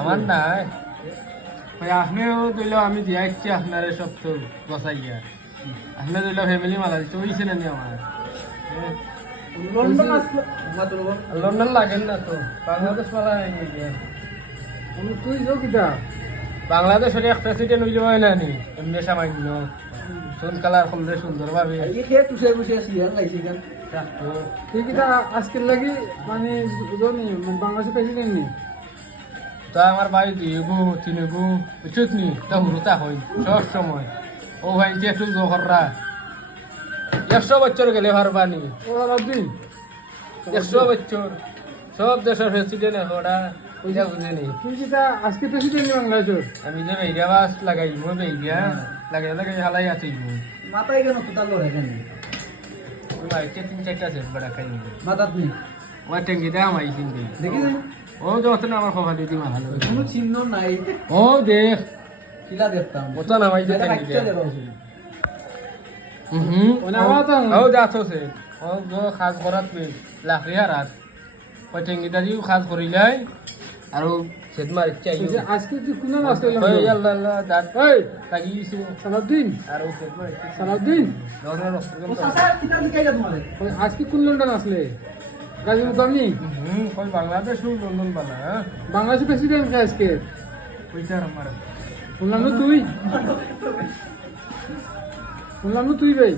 আমার নাই ভাই আপনিও দিল আমি দিয়া ইচ্ছি আপনার সব তো বসাইয়া আপনি দিল ফ্যামিলি মালা দিচ্ছে হইছে না আমার লন্ডন লাগেন না তো বাংলাদেশ মালা তুই যাও কিতা বাংলাদেশের এক প্রেসিডেন্ট হইলে হয় না নি এমনি সামান্য সুন কালার করলে সুন্দর ভাবে ঠিক এটা আজকের লাগি মানে বাংলাদেশের প্রেসিডেন্ট নি তা আমার ভাই দিবু তিনবু বুঝছিস নি তা হুরুতা হই সব সময় ও ভাই যে একটু জহররা 100 বছর গেলে পারবানি ও দিন 100 বছর সব দেশের প্রেসিডেন্ট ওরা ওইটা বুঝেনি তুই যেটা আজকে প্রেসিডেন্ট বাংলাদেশের আমি যে বেইয়া বাস লাগাই মো বেইয়া লাগাই লাগাই হালাই আছি মাথায় কেন কোথাও লড়ে কেন ওই মাইকে 3-4টা সেট বড় খাই মাথাত নেই ওই ট্যাঙ্কি দা আমাই কিনবে দেখি যাই ও যত না আমার খবর দিদি মারা কোনো চিহ্ন নাই ও দেখ কিলা দেখতাম ওটা না ভাই ট্যাঙ্কি দা ওনা তো ও যাতো সে ও গো খাস করাত পে লাখরি হারাত ওই ট্যাঙ্কি দা দিও খাস করিলাই আর সেট মার চাই আজকে তুই কোন মাছ লইলাম ওই আল্লাহ আল্লাহ দাদ ওই লাগিয়েছে সালাউদ্দিন আর ও সেট মার সালাউদ্দিন দৌড়ার ও সাসা কিতা দিকাইলা তোমারে আজকে কোন লন্ডন আসলে গাজী মুতামনি কই বাংলাদেশ লন্ডন বানা বাংলাদেশ প্রেসিডেন্ট কে আজকে কইটা আমার বললাম তুই বললাম তুই ভাই